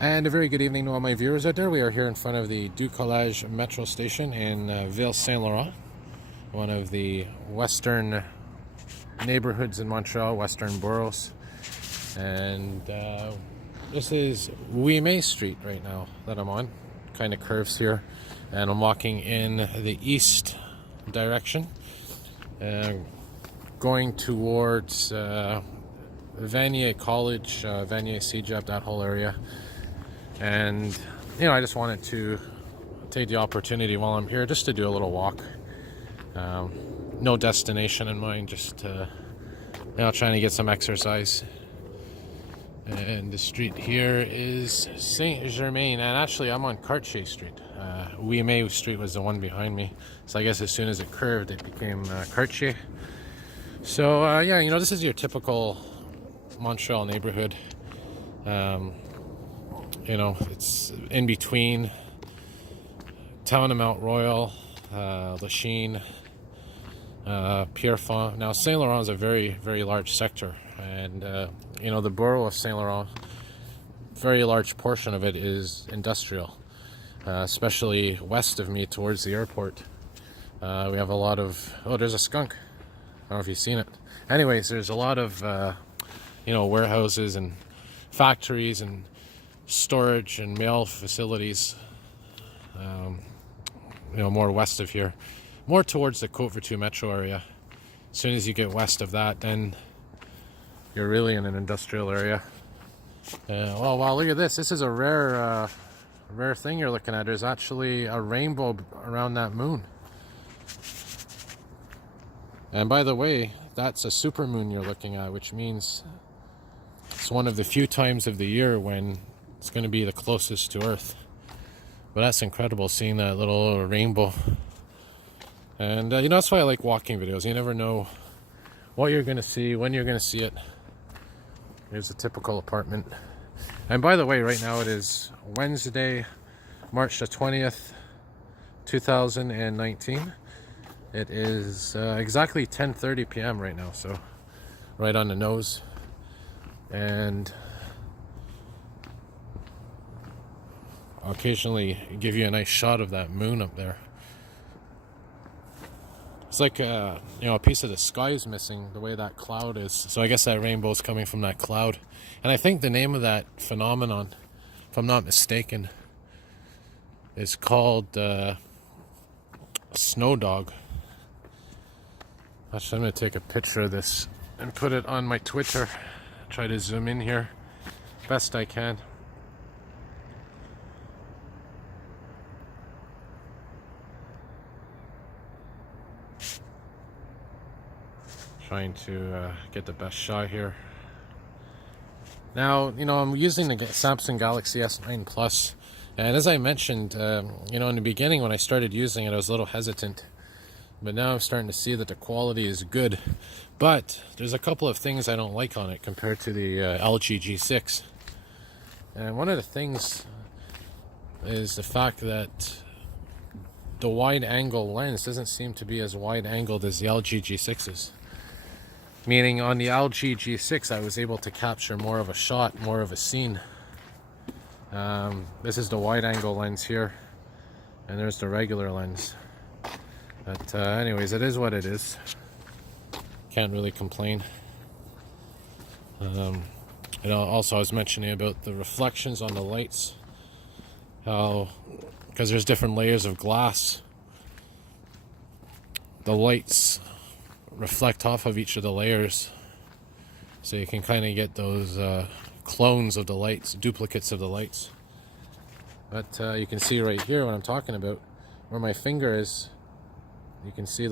And a very good evening to all my viewers out there. We are here in front of the Du Collège metro station in Ville Saint Laurent, one of the western neighborhoods in Montreal, western boroughs. And this is Ouimet Street right now that I'm on. Kind of curves here, and I'm walking in the east direction, going towards Vanier College, Vanier CEGEP, that whole area. And I just wanted to take the opportunity while I'm here just to do a little walk. No destination in mind, just trying to get some exercise. And the street here is Saint Germain, and actually I'm on Cartier Street. Ouimet Street was the one behind me, so I guess as soon as it curved it became Cartier. So this is your typical Montreal neighborhood. It's in between town of Mount Royal, Lachine, Pierrefonds. Now Saint Laurent is a very, very large sector, and the borough of Saint Laurent, very large portion of it is industrial, especially west of me towards the airport. We have a lot of, there's a skunk. I don't know if you've seen it. Anyways, there's a lot of warehouses and factories and storage and mail facilities, more west of here, more towards the Côte Vertu metro area. As soon as you get west of that, then you're really in an industrial area. Wow, look at this. This is a rare thing you're looking at. There's actually a rainbow around that moon. And by the way, that's a supermoon you're looking at, which means it's one of the few times of the year when it's going to be the closest to Earth. But that's incredible, seeing that little rainbow. And that's why I like walking videos. You never know what you're going to see, when you're going to see it. Here's a typical apartment. And by the way, right now it is Wednesday, March the 20th, 2019. It is exactly 10:30 p.m. right now, so right on the nose. And I'll occasionally give you a nice shot of that moon up there. It's like a piece of the sky is missing, the way that cloud is. So I guess that rainbow is coming from that cloud. And I think the name of that phenomenon, if I'm not mistaken, is called snow dog. Actually, I'm going to take a picture of this and put it on my Twitter. Try to zoom in here best I can. Trying to get the best shot here. Now, I'm using the Samsung Galaxy S9 Plus, and as I mentioned, in the beginning when I started using it, I was a little hesitant, but now I'm starting to see that the quality is good. But there's a couple of things I don't like on it compared to the LG G6, and one of the things is the fact that the wide angle lens doesn't seem to be as wide angled as the LG G6 is. Meaning on the LG G6 I was able to capture more of a shot, more of a scene. This is the wide angle lens here, and there's the regular lens. But anyways, it is what it is. Can't really complain. And also I was mentioning about the reflections on the lights. Because there's different layers of glass, the lights reflect off of each of the layers, so you can kind of get those clones of the lights, duplicates of the lights. But you can see right here what I'm talking about, where my finger is. You can see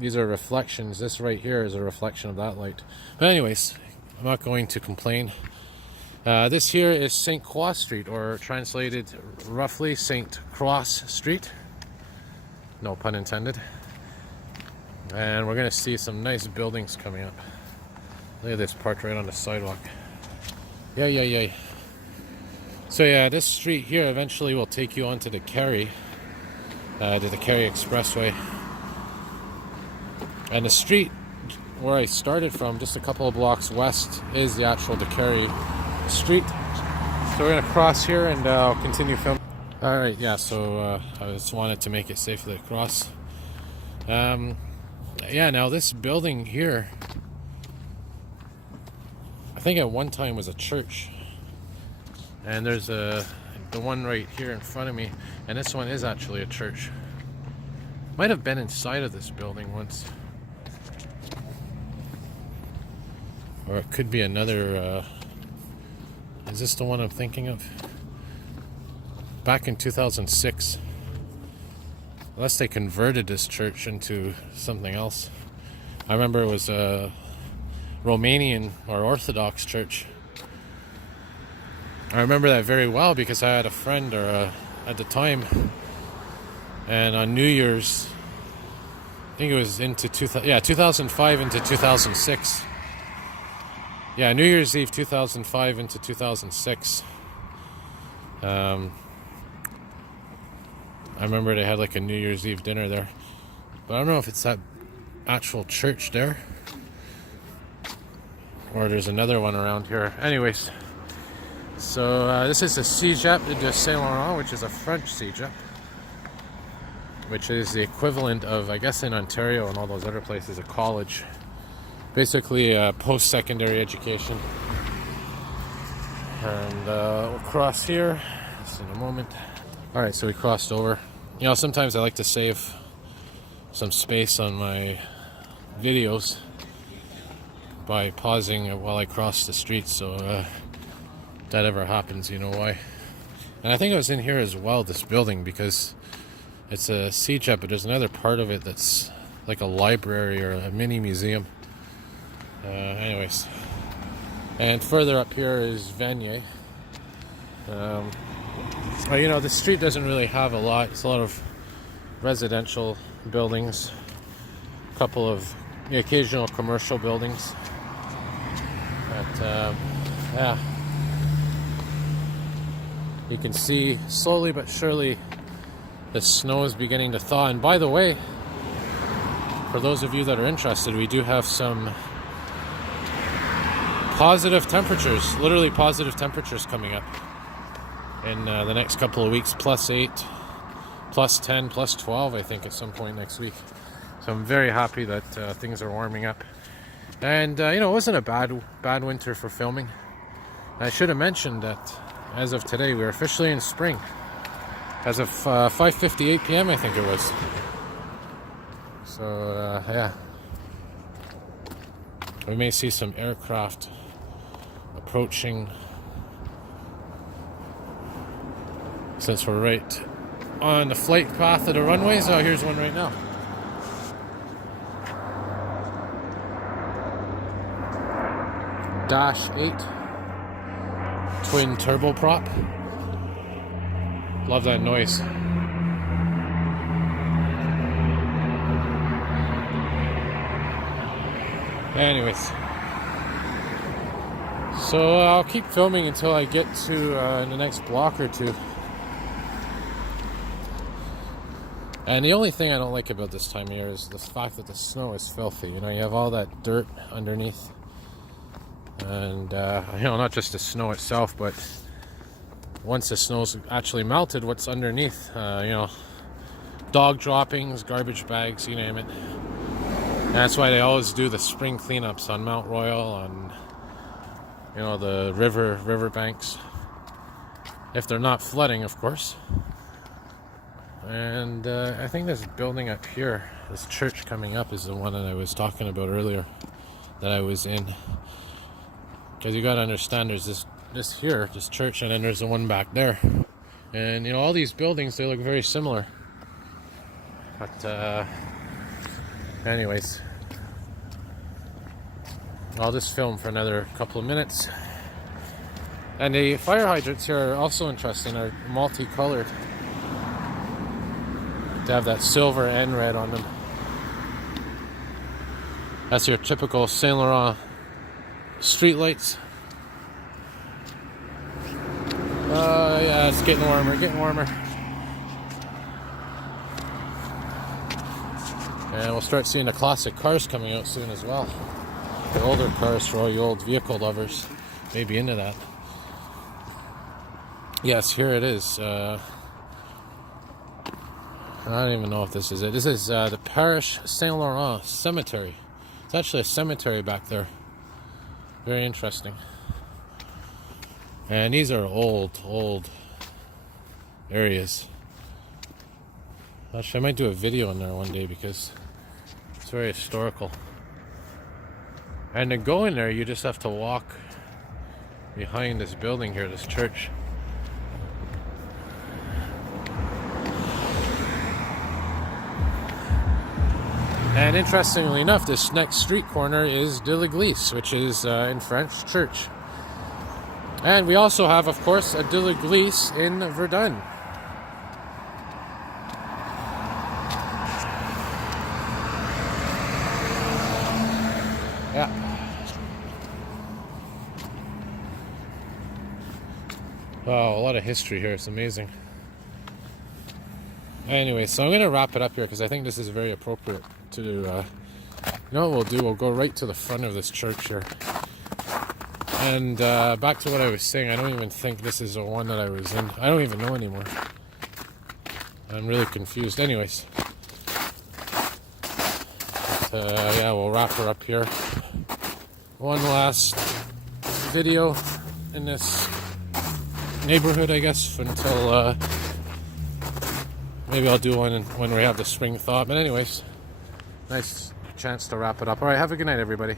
these are reflections. This right here is a reflection of that light. But anyways, I'm not going to complain. This here is Saint Croix Street, or translated roughly Saint Croix Street, no pun intended. And we're going to see some nice buildings coming up. Look at this, parked right on the sidewalk. Yeah. So yeah, this street here eventually will take you onto the Carry, to the Carry Expressway. And the street where I started from, just a couple of blocks west, is the actual DeCarry Street. So we're gonna cross here and I'll continue filming. All right, yeah. So I just wanted to make it safely across. Yeah. Now this building here, I think at one time was a church, and there's the one right here in front of me, and this one is actually a church. Might have been inside of this building once, or it could be another. Is this the one I'm thinking of? Back in 2006, unless they converted this church into something else. I remember it was a Romanian or Orthodox church. I remember that very well because I had a friend at the time, and on New Year's, I think it was into 2005 into 2006. Yeah, New Year's Eve 2005 into 2006. I remember they had like a New Year's Eve dinner there, but I don't know if it's that actual church there or there's another one around here. Anyways, so this is a Cégep de Saint Laurent, which is a French Cégep, which is the equivalent of, I guess, in Ontario and all those other places, a college. Basically post-secondary education. And we'll cross here just in a moment. Alright, so we crossed over. You know, sometimes I like to save some space on my videos by pausing while I cross the street, so if that ever happens, you know why. And I think I was in here as well, this building, because it's a Cégep, but there's another part of it that's like a library or a mini museum. Anyways, and further up here is Vanier. You know, the street doesn't really have a lot. It's a lot of residential buildings, a couple of the occasional commercial buildings. But yeah, you can see slowly but surely the snow is beginning to thaw. And by the way, for those of you that are interested, we do have some positive temperatures, literally positive temperatures coming up in the next couple of weeks. +8, +10, +12, I think, at some point next week. So I'm very happy that things are warming up. And you know, it wasn't a bad winter for filming. I should have mentioned that as of today, we're officially in spring. As of 5:58 p.m., I think it was. So yeah, we may see some aircraft approaching, since we're right on the flight path of the runways. Oh, here's one right now. Dash 8 twin turboprop. Love that noise. Anyways, so I'll keep filming until I get to the next block or two. And the only thing I don't like about this time of year is the fact that the snow is filthy. You know, you have all that dirt underneath. And, you know, not just the snow itself, but once the snow's actually melted, what's underneath? You know, dog droppings, garbage bags, you name it. And that's why they always do the spring cleanups on Mount Royal, on, you know, the river banks. If they're not flooding, of course. And I think this building up here, this church coming up, is the one that I was talking about earlier, that I was in. Because you gotta understand, there's this church, and then there's the one back there. And you know, all these buildings, they look very similar. But anyways, I'll just film for another couple of minutes. And the fire hydrants here are also interesting. They're multicolored. They have that silver and red on them. That's your typical Saint Laurent street lights. Yeah, it's getting warmer. And we'll start seeing the classic cars coming out soon as well. The older cars for all you old vehicle lovers may be into that. Yes, here it is. I don't even know if this is it. This is the Parish Saint Laurent Cemetery. It's actually a cemetery back there. Very interesting. And these are old areas. Actually, I might do a video in there one day because it's very historical. And to go in there, you just have to walk behind this building here, this church. And interestingly enough, this next street corner is de l'Église, which is in French, church. And we also have, of course, a de l'Église in Verdun. Yeah. Wow, a lot of history here. It's amazing. Anyway, so I'm going to wrap it up here because I think this is very appropriate to do. You know what we'll do? We'll go right to the front of this church here. And back to what I was saying, I don't even think this is the one that I was in. I don't even know anymore. I'm really confused. Anyways. Yeah, we'll wrap her up here. One last video in this neighborhood, I guess, until maybe I'll do one when we have the spring thaw. But anyways, nice chance to wrap it up. All right, have a good night, everybody.